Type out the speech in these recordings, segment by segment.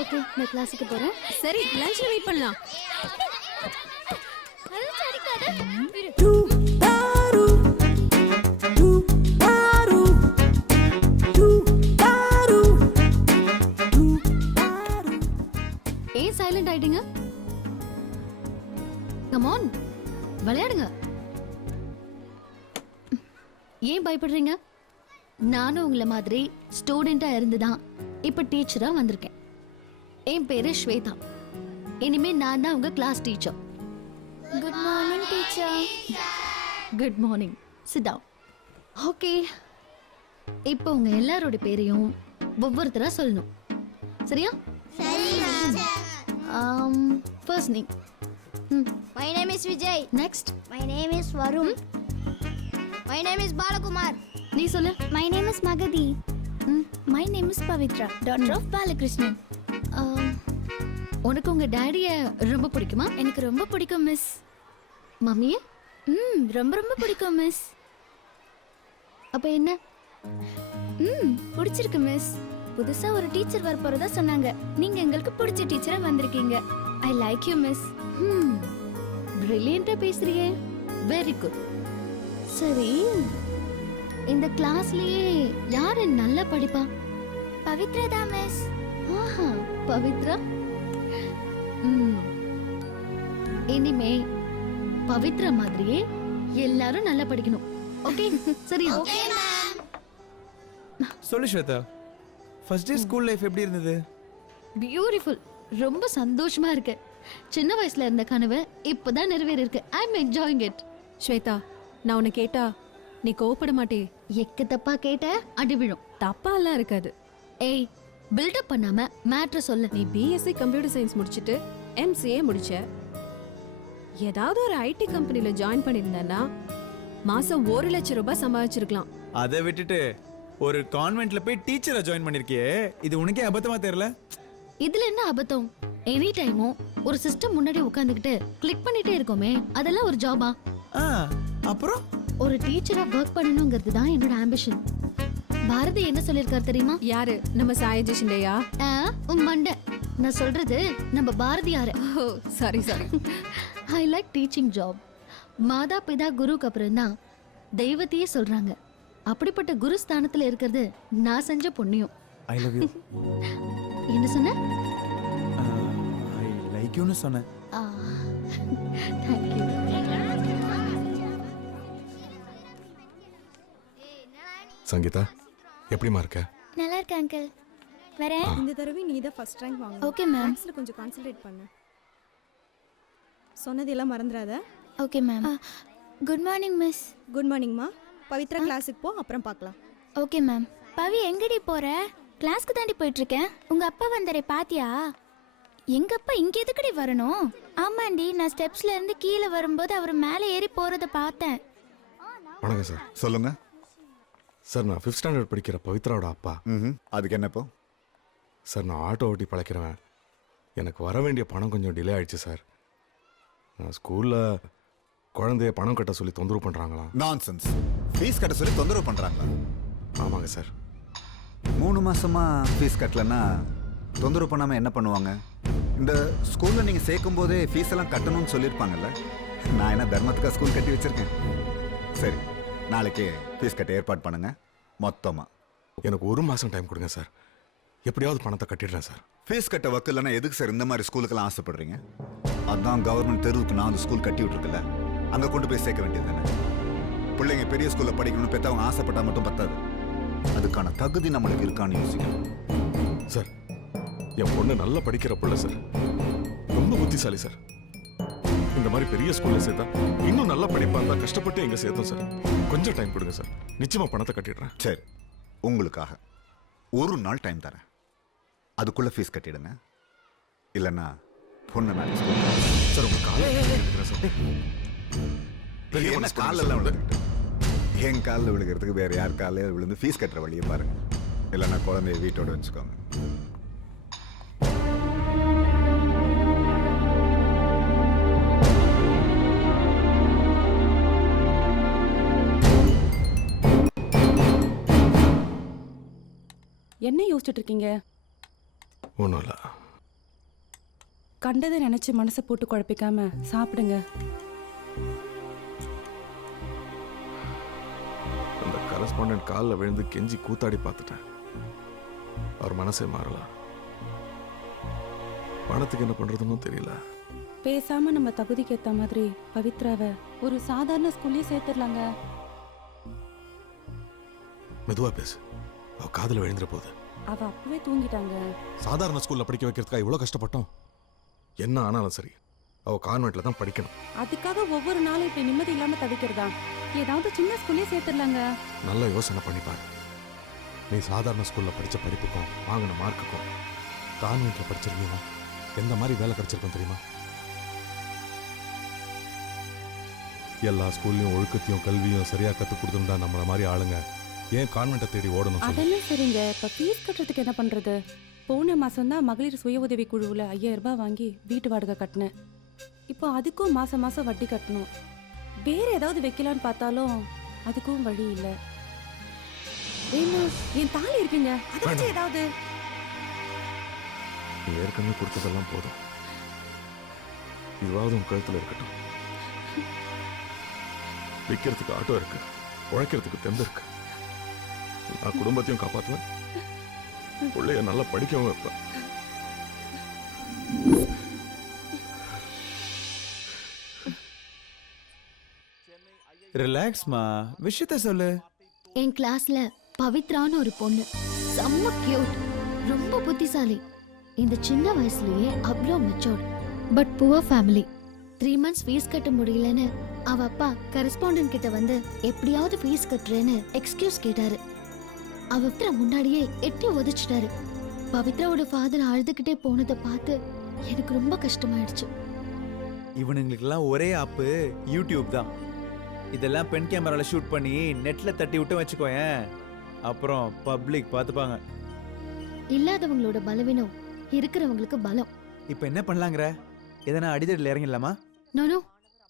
Okay நான் கிளாஸுக்கு போறேன். சரி லஞ்ச்ல வெயிட் பண்ணலாம். ஏன் சைலண்ட் ஆயிட்டீங்க? கம் ஆன் விளையாடுங்க. ஏன் பயப்படுறீங்க? நானும் உங்களை மாதிரி ஸ்டூடெண்டா இருந்து தான் இப்ப டீச்சரா வந்திருக்கேன். என் பேரு ஸ்வேதா. இனிமே நான் தான் உங்க class teacher good morning teacher good morning sit down okay இப்போ உங்க எல்லாரோட பேரையும் ஒவ்வொருத்தரா சொல்லணும். சரியா? First name hmm name. Is Vijay. Next My name is Varun. My name is Balakumar. நீ சொல்லு. My name is Magadi. Hmm name is Pavithra daughter of Balakrishnan உனக்கு உங்க டேடியை ரொம்ப பிடிக்குமா? எனக்கு ரொம்ப பிடிக்கும் மிஸ் மம்மிய ம் ரொம்ப ரொம்ப பிடிக்கும் மிஸ் அப்போ என்ன? ம் பிடிச்சிருக்கு மிஸ் புதுசா ஒரு டீச்சர் வர போறதா சொன்னாங்க. நீங்க எங்களுக்கு பிடிச்ச டீச்சரா வந்திருக்கீங்க. ஐ லைக் யூ மிஸ் ம் பிரில்லியண்டா பேசுகிறீங்க வெரி குட் சரி. இந்த கிளாஸ்லயே யாரு நல்லா படிப்பா? பவித்ரா தான் மிஸ் ஆஹா பவித்ரா? ம். இனிமே பவித்ரா மாதிரியே எல்லாரும் நல்லா படிக்கணும். ஓகே? சரியா? சொல்லு Swetha. First day school life எப்படி இருந்தது? பியூட்டிஃபுல் ரொம்ப சந்தோஷமா இருக்கு. சின்ன வயசுல இருந்த கனவு இப்பதான் நிறைவேறி இருக்கு I am enjoying it Swetha நான் உன்னை கேட்டா நீ கோவப்பட மாட்டே. எக்கு தப்பா கேட்ட? அடி விழும். தப்பாலாம் இருக்காது. ஏய் பில்டப் பண்ணாம மேட்ரு சொல்லு. நீ பிஎஸ்சி கம்ப்யூட்டர் சயின்ஸ் முடிச்சிட்டு எம்சிஏ முடிச்ச. ஏதாவது ஒரு ஐடி கம்பெனில ஜாயின் பண்ணியிருந்தேன்னா மாசம் ஒரு லட்சம் ரூபாய் சம்பாதிச்சிருக்கலாம். அதை விட்டுட்டு ஒரு கான்வென்ட்ல போய் டீச்சரை ஜாயின் பண்ணிருக்கியே இது உனக்கே அபத்தமா தெரியல? இதுல என்ன அபத்தம்? எனி டைமும் ஒரு சிஸ்டம் முன்னாடி உட்காந்துக்கிட்டு கிளிக் பண்ணிட்டே இருக்கோமே அதெல்லாம் ஒரு ஜாபா ஆ அப்புறம்? ஒரு டீச்சரா ஒர்க் பண்ணணுங்கிறது தான் என்னோட ஆம்பிஷன் பாரதி என்ன சொல்லியிருக்காரு தெரியுமா? யாரு? நம்ம சாயஜி ஷிண்டேயா ஆ, உன் மண்டை. நான் சொல்றது நம்ம பாரதியார. ஓ sorry sorry I like teaching job மாதா பிதா குருக்கு அப்புறம் தான் தெய்வத்தையே சொல்றாங்க. அப்படிப்பட்ட குரு ஸ்தானத்துல இருக்கிறது நான் செஞ்ச புண்ணியம். ஐ லவ் யூ என்ன சொன்ன? ஐ லைக் யூன்னு சொன்னேன். தேங்க்யூ சங்கீதா எப்படிம்மா இருக்க? நல்லா இருக்கு அங்கிள் வரேன். இந்த தடவை நீ தான் ஃபர்ஸ்ட் ரேங்க் வாங்கணும். ஓகே மேம் மேக்ஸில் கொஞ்சம் கான்சென்ட்ரேட் பண்ணு. சொன்னதெல்லாம் மறந்துடாத. Okay ma'am good morning miss good மார்னிங்மா Pavithra கிளாஸுக்கு போ அப்புறம் பார்க்கலாம். ஓகே மேம் பவி எங்கடி போற? கிளாஸ்க்கு தாண்டி போயிட்டு இருக்கேன் உங்க அப்பா வந்தாரே பாத்தியா? எங்க அப்பா இங்க எதுக்கடி வரணும்? ஆமாண்டி நான் ஸ்டெப்ஸ்ல இருந்து கீழே வரும்போது அவர் மேலே ஏறி போறத பார்த்தேன். வணக்கம் சார் சொல்லுங்க. சார் நான் ஃபிஃப்த் ஸ்டாண்டர்ட் படிக்கிற பவித்ராவோட அப்பா. ம் அதுக்கு என்ன இப்போ? சார் நான் ஆட்டோ ஓட்டி பழைக்கிறவன். எனக்கு வர வேண்டிய பணம் கொஞ்சம் டிலே ஆயிடுச்சு சார். நான் ஸ்கூலில் குழந்தைய பணம் கட்ட சொல்லி தொந்தரவு பண்ணுறாங்களாம் நான்சென்ஸ் ஃபீஸ் கட்ட சொல்லி தொந்தரவு பண்றாங்களா? ஆமாங்க சார். மூணு மாசமா ஃபீஸ் கட்டலன்னா தொந்தரவு பண்ணாம என்ன பண்ணுவாங்க? இந்த ஸ்கூல்ல நீங்க சேர்க்கும் போதே ஃபீஸ் எல்லாம் கட்டணும்னு சொல்லியிருப்பாங்கல்ல? நான் என்ன தர்மத்துக்கா ஸ்கூல் கட்டி வச்சிருக்கேன்? சரி. நாளைக்கு ஃபீஸ் கட்ட ஏற்பாடு பண்ணுங்க மொத்தமா. எனக்கு ஒரு மாதம் டைம் கொடுங்க சார் எப்படியாவது பணத்தை கட்டிடுறேன் சார் ஃபீஸ் கட்ட வக்கு இல்லைன்னா எதுக்கு சார் இந்த மாதிரி ஸ்கூலுக்கெல்லாம் ஆசைப்படுறீங்க? அதான் கவர்மெண்ட் தெருவுக்கு நாலு ஸ்கூல் கட்டி விட்டுருக்குல்ல அங்கே கொண்டு போய் சேர்க்க வேண்டியது தானே? பிள்ளைங்க பெரிய ஸ்கூலில் படிக்கணும்னு பெற்றவங்க ஆசைப்பட்டா மட்டும் பத்தாது. அதுக்கான தகுதி நம்மளுக்கு இருக்கான்னு யோசிக்கணும். சார் என் பொண்ணு நல்லா படிக்கிற பிள்ளை சார் ரொம்ப புத்திசாலி சார் இந்த மாதிரி பெரிய ஸ்கூல்ல சேர்த்தா இன்னும் நல்லா படிப்பான் தான் கஷ்டப்பட்டு எங்க சேர்த்தோம் சார். கொஞ்சம் டைம் கொடுங்க சார். நிச்சயமா பணத்தை கட்டிடுறேன். சரி உங்களுக்காக ஒரு நாள் டைம் தரேன். அதுக்குள்ள ஃபீஸ் கட்டிடுங்க. இல்லைன்னா பொண்ணு ஸ்கூல் சார் உங்க காலை எடுக்கிறேன் சார். பெரிய என்ன மனசு காலில் எல்லாம் விழுந்துக்கிட்டு என் காலில் விழுகிறதுக்கு வேற யார் காலையில் விழுந்து ஃபீஸ் கட்டுற வழியை பாருங்க. இல்லைன்னா குழந்தைய வீட்டோட வச்சுக்கோங்க. என்ன யோசிச்சுட்டு இருக்கீங்க ஒன்றும் இல்லை கண்டதை நினைச்சு மனசை போட்டு குழப்பிக்காம சாப்பிடுங்க. அந்த கரஸ்பாண்டன்ட் காலில் விழுந்து கெஞ்சி கூத்தாடி பார்த்துட்டேன். அவர் மனசே மாறல. பணத்துக்கு என்ன பண்றதுன்னு தெரியல. பேசாம நம்ம தகுதிக்கு ஏத்த மாதிரி பவித்ராவை ஒரு சாதாரண ஸ்கூல்லயே சேர்த்துடலாங்க மெதுவா பேசு. அவ காதுல விழுந்துற போகுது அவ அப்பவே தூங்கிட்டாங்க. சாதாரண ஸ்கூல்ல படிக்க வைக்கிறதுக்கா இவ்வளோ கஷ்டப்பட்டோம்? என்ன ஆனாலும் சரி அவ கான்வென்ட்ல தான் படிக்கணும். அதுக்காக ஒவ்வொரு நாளும் இப்படி நிம்மதி இல்லாம தவிக்கிறதா? ஏதாவது சின்ன ஸ்கூல்லயே சேர்த்துடலாங்க. நல்ல யோசனை பண்ணி பாரு. நீ சாதாரண ஸ்கூல்ல படிச்ச படிப்புக்கும் வாங்கின மார்க்குக்கும் கான்வென்ட்ல படிச்சிருந்தீங்கன்னா எந்த மாதிரி வேலை கிடைச்சிருக்கும் தெரியுமா? எல்லா ஸ்கூல்லையும் ஒழுக்கத்தையும் கல்வியும் சரியா கற்றுக் கொடுத்துருந்தா நம்மள மாதிரி ஆளுங்க ஏன் கான்வென்ட்டை தேடி ஓடணும் அதெல்லாம் சரிங்க? இப்ப ஃபீஸ் கட்டுறதுக்கு என்ன பண்றது? போன மாசம் தான் மகளிர் சுய உதவி குழுவுல ஐயாயிரம் ரூபாய் வாங்கி வீட்டு வாடகை கட்டினேன். இப்போ அதுக்கும் மாசம் மாசம் வட்டி கட்டணும். வேற ஏதாவது வைக்கலான்னு பார்த்தாலும் அதுக்கும் வழி இல்ல. என் தாலி இருக்குங்க. அதை வச்சு ஏதாவது? ஏற்கனவே கொடுத்ததெல்லாம் போதும். இதுவாவது உன் கழுத்துல இருக்கட்டும். விற்கிறதுக்கு ஆட்டோ இருக்கு. உழைக்கிறதுக்கு தெம்பு இருக்கு. நான் குடும்பத்தையும் காப்பாற்றுவேன் பிள்ளைய நல்லா படிக்கவும் வைப்பேன் ரிலாக்ஸ்மா விஷயத்த சொல்லு. என் கிளாஸ்ல பவித்ரான்னு ஒரு பொண்ணு. செம்ம கியூட் ரொம்ப புத்திசாலி. இந்த சின்ன வயசுலயே அவ்வளோ matured but poor family three months fees கட்ட முடியலன்னு அவ அப்பா கரஸ்பாண்டன்ட் கிட்ட வந்து எப்படியாவது ஃபீஸ் கட்டுறேன்னு எக்ஸ்கியூஸ் கேட்டாரு. பவித்ரா முன்னாடியே எட்டி உதைச்சிட்டாரு. பவித்ராவோட ஃபாதர் அழுதுகிட்டே போனதை பார்த்து எனக்கு ரொம்ப கஷ்டமாயிடுச்சு. இவனுங்களுக்கெல்லாம் ஒரே ஆப்பு யூடியூப் தான். இதெல்லாம் பென் கேமரால ஷூட் பண்ணி நெட்ல தட்டி விட்டு வச்சுக்கோயேன். அப்புறம் பப்ளிக் பார்த்துப்பாங்க. இல்லாதவங்களோட பலவீனம் இருக்கிறவங்களுக்கு பலம். இப்போ என்ன பண்ணலாங்கிற? எதனா அடிதடியில் இறங்கிடலாமா? நானோ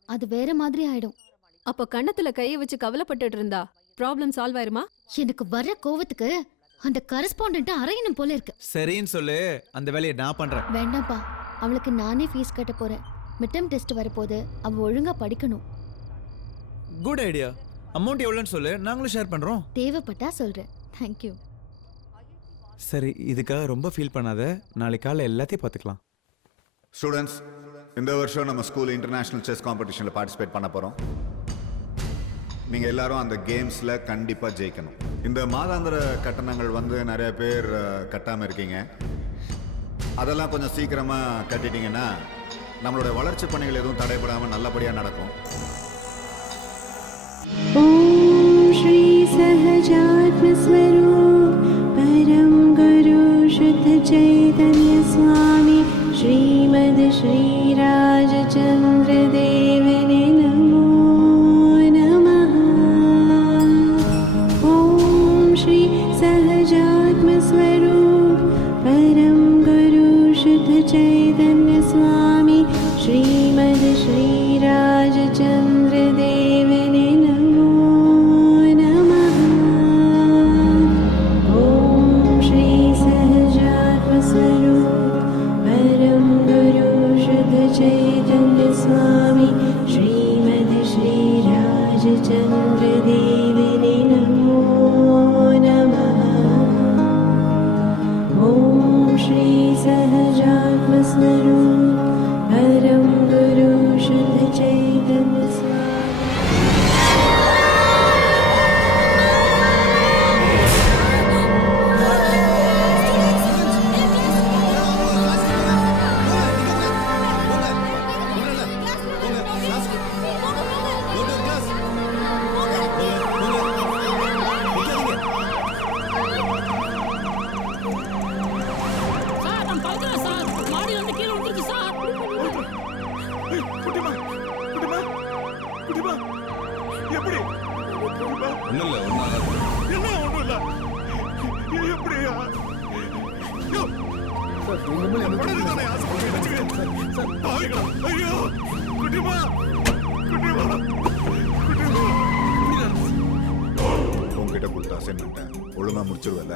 அது வேற மாதிரி ஆயிடும். அப்போ கண்ணத்துல கையை வச்சு கவலைப்பட்டுட்டு இருந்தா? ப்ராப்ளம் சால்வ் ஆயிருமா? எனக்கு வர கோவத்துக்கு அந்த கரஸ்பாண்டன்ட் அறையணும் போல இருக்கு. சரின்னு சொல்லு. அந்த வேலையை நான் பண்றேன். வேண்டாம்ப்பா. அவளுக்கு நானே ஃபீஸ் கட்ட போறேன். மிட்டம் டெஸ்ட் வரப்போது அவ ஒழுங்கா படிக்கணும். குட் ஐடியா அமௌண்ட் எவ்வளோன்னு சொல்லு. நாங்களும் ஷேர் பண்றோம். தேவைப்பட்டா சொல்றேன். தேங்க்யூ சரி இதுக்காக ரொம்ப ஃபீல் பண்ணாத. நாளைக்கு காலைல எல்லாத்தையும் பார்த்துக்கலாம். ஸ்டூடெண்ட்ஸ் இந்த வருஷம் நம்ம ஸ்கூல் இன்டர்நேஷ்னல் செஸ் காம்படிஷனில் பார்ட்டிசிபேட் பண்ண போகிறோம் நீங்கள் எல்லாரும் அந்த கேம்ஸில் கண்டிப்பாக ஜெயிக்கணும். இந்த மாதாந்திர கட்டணங்கள் வந்து நிறைய பேர் கட்டாமல் இருக்கீங்க. அதெல்லாம் கொஞ்சம் சீக்கிரமாக கட்டிட்டீங்கன்னா நம்மளோட வளர்ச்சி பணிகள் எதுவும் தடைபடாமல் நல்லபடியாக நடக்கும். ஸ்ரீ சகஜாத்ம ஸ்வரூப். பரம் குரு சுத்த சைதன்ய ஸ்ரீமத் ஸ்ரீ शुद्ध चैतन्य குட்டிமா எப்படி? ஒன்றும் இல்லை ஒன்றும் என்ன ஒன்றும் இல்லை எப்படியா ஐயோ! குட்டிமா குட்டிமா குட்டிமா உங்க உங்ககிட்ட கொடுத்த அசைன்மெண்ட்டை ஒழுங்கா முடிச்சிருவல்ல?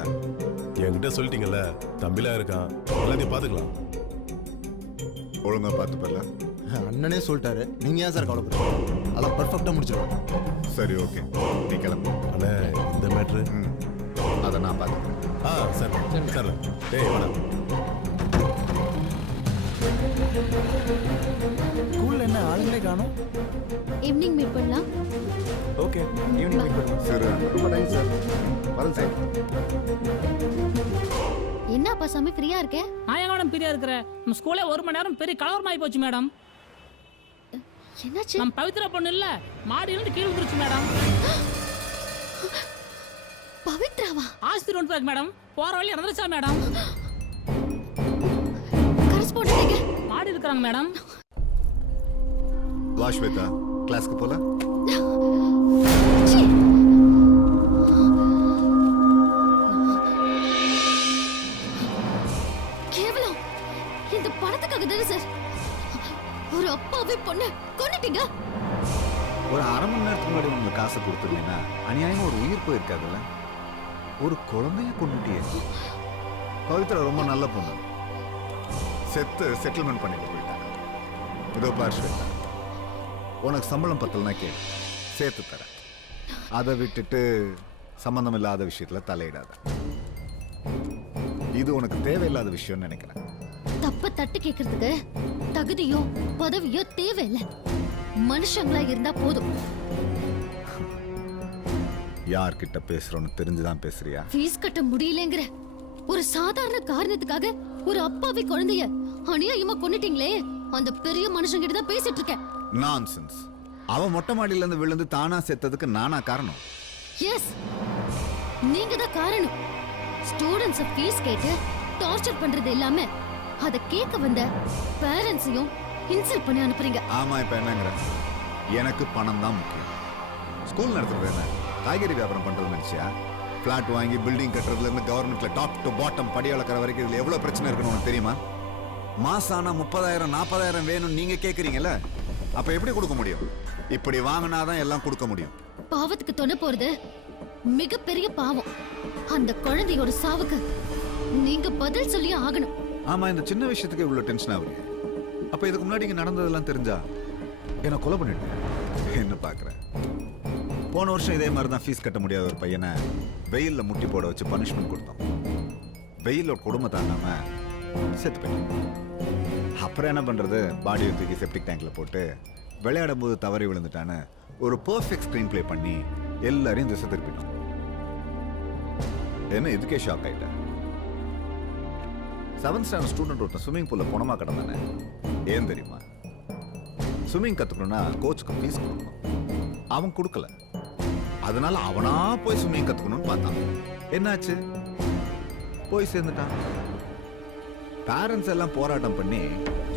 என்கிட்ட சொல்லிட்டீங்கல்ல தம்பிலாம் இருக்கான். எல்லாத்தையும் பார்த்துக்கலாம். ஒழுங்கா பார்த்துப்பல்ல? அண்ணனே சொல்லிட்டாரு. நீங்க ஏன் சார் கவலைப்படுறீங்க? அதெல்லாம் பர்ஃபெக்டா முடிச்சிருவோம். சரி ஓகே நீ கிளம்பு. அண்ணே இந்த மேட்ரு ம். அதை நான் பார்த்துக்கிறேன். ஆ சார். சார். டேய் வாடா. ஸ்கூல்ல என்ன ஆளுங்களே காணும்? ஈவினிங் மீட் பண்ணலாம் ஓகே ஈவினிங் மீட் பண்ணுவோம் சரி. ரொம்ப தேங்க்ஸ் சார் வரேன் சார் என்ன அப்பா சாமி ஃப்ரீயா இருக்கே? நான் எங்க மேடம் பிரியா இருக்கிறேன்? நம்ம ஸ்கூலே ஒரு மணி நேரம் பெரிய கலவரமாயி போச்சு மேடம் என்னாச்சு? நம்ம பவித்ரா பொண்ணு இல்ல மாடியிலிருந்து கீழே விழுந்துருச்சு மேடம். பவித்ராவா? ஆஸ்பத்திரி வந்து மேடம். போற வழி இறந்துருச்சா மேடம்? கரஸ்பாண்டன்ட் மாடி இருக்கிறாங்க மேடம். வா ஸ்வேதா கிளாஸ்க்கு போல கேவலம். இந்த பணத்துக்காக தானே சார்? ஒரு அப்பாவி பொண்ணு கொண்டுட்டீங்க ஒரு அரை மணி நேரத்துக்கு முன்னாடி உங்களுக்கு காசை கொடுத்துருந்தீங்கன்னா அநியாயமா ஒரு உயிர் போயிருக்காதுல்ல? ஒரு குழந்தைய கொண்டுட்டியே பவித்ரா ரொம்ப நல்ல பொண்ணு. செத்து செட்டில்மெண்ட் பண்ணிட்டு போயிட்டாங்க. இதோ பார் உனக்கு சம்பளம் பத்தலனா கே சேர்த்து தரேன். அதை விட்டுட்டு சம்பந்தம் இல்லாத விஷயத்துல தலையிடாத. இது உனக்கு தேவையில்லாத விஷயம்னு நினைக்கிறேன். தப்ப தட்டு கேக்குறதுக்கு தகுதியோ பதவியோ தேவையில்லை. மனுஷங்களா இருந்தா போதும். யார்கிட்ட பேசுறோன்னு தெரிஞ்சுதான் பேசுறியா? ஃபீஸ் கட்ட முடியலங்கிற. ஒரு சாதாரண காரணத்துக்காக ஒரு அப்பாவி குழந்தைய அநியாயமா கொன்னுட்டீங்களே. அந்த பெரிய மனுஷங்கிட்ட தான் பேசிட்டு இருக்கேன் நான்சென்ஸ் அவ மொட்டை மாடியில இருந்து விழுந்து தானா செத்ததுக்கு நானா காரணம்? எஸ் நீங்க தான் காரணம் ஸ்டூடண்ட்ஸ் ஃபீஸ் கேட்டு டார்ச்சர் பண்றது இல்லாம அத கேட்க வந்த பேரண்ட்ஸையும் இன்சல்ட் பண்ணி அனுப்புறீங்க. ஆமா இப்ப என்னங்கிற? எனக்கு பணம் தான் முக்கியம். ஸ்கூல் நடத்துறது என்ன? காய்கறி வியாபாரம் பண்றது நினைச்சியா? பிளாட் வாங்கி பில்டிங் கட்டுறதுல இருந்து கவர்மெண்ட்ல டாப் டு பாட்டம் படி அளக்கிற வரைக்கும் இதுல எவ்வளவு பிரச்சனை இருக்குன்னு உனக்கு தெரியுமா? மாசம் ஆனா முப்பதாயிரம் நாற்பதாயிரம் வேணும்னு நீங்க கேக்குறீங்கல்ல? அப்ப எப்படி கொடுக்க முடியும்? இப்படி வாங்கினாதான் எல்லாம் கொடுக்க முடியும். பாவத்துக்கு தொண போறது மிகப்பெரிய பாவம். அந்த குழந்தையோட சாவுக்கு நீங்க பதில் சொல்லி ஆகணும். ஆமா இந்த சின்ன விஷயத்துக்கு இவ்வளவு டென்ஷன் ஆகுறீங்க அப்ப இதுக்கு முன்னாடி இங்க நடந்ததெல்லாம் தெரிஞ்சா என்ன கொலை பண்ணிடுங்க என்ன பாக்குறேன்? போன வருஷம் இதே மாதிரி தான் ஃபீஸ் கட்ட முடியாத ஒரு பையனை வெயிலில் முட்டி போட வச்சு பனிஷ்மெண்ட் கொடுத்தோம். வெயிலோட கொடுமை தாங்காம செத்து போயிட்டான் அப்புறம் என்ன பண்றது? பாடியை தூக்கி செப்டிக் டேங்க்ல போட்டு விளையாடும் போது தவறி விழுந்துட்டான்னு ஒரு பர்ஃபெக்ட் ஸ்க்ரீன் ப்ளே பண்ணி எல்லாரையும் திசை திருப்பிட்டோம். என்ன இதுக்கே ஷாக் ஆயிட்டேன். செவன்த் ஸ்டாண்டர்ட் ஸ்டூடெண்ட் ஒருத்தன் ஸ்விம்மிங் பூலில் பணமா கிடந்தானே? ஏன் தெரியுமா? ஸ்விம்மிங் கத்துக்கணும்னா கோச்சுக்கு ஃபீஸ் கொடுக்கணும். அவன் கொடுக்கல. அதனால அவனா போய் ஸ்விம்மிங் கத்துக்கணும்னு பார்த்தான். என்னாச்சு? போய் சேர்ந்துட்டான். பேரண்ட்ஸ் எல்லாம் போராட்டம் பண்ணி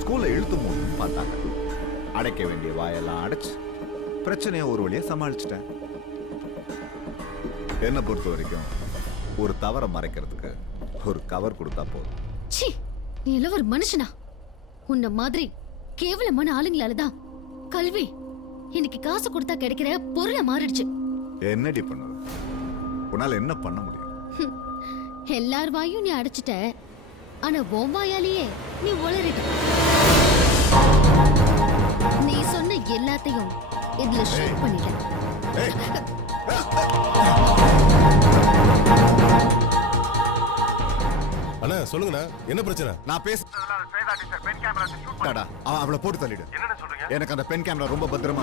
ஸ்கூலில் இழுத்து மூடணும்னு பார்த்தாங்க அடைக்க வேண்டிய வாயெல்லாம் அடைச்சு பிரச்சனையை ஒரு வழியா சமாளிச்சிட்டேன். என்னை பொறுத்த வரைக்கும் ஒரு தவறை மறைக்கிறதுக்கு ஒரு கவர் கொடுத்தா போதும். ச்சீ நீ எல்லாம் ஒரு மனுஷனா? உன்ன மாதிரி கேவலமான ஆளுங்களால தான் கல்வி இன்னைக்கு காசு கொடுத்தா கிடைக்கிற பொருளை மாறிடுச்சு. என்னடி பண்ணுது உன்னால என்ன பண்ண முடியும்? எல்லார் வாயும் நீ அடைச்சிட்ட ஆனா உன் வாயாலேயே நீ உளறிட்ட. நீ சொன்ன எல்லாத்தையும் இதுல ஷூட் பண்ணிட்ட சொல்லுங்கண்ணா. என்ன பிரச்சனை? நான் பேச அவளை போட்டு தள்ளிடு. எனக்கு அந்த பென் கேமரா ரொம்ப பத்திரமா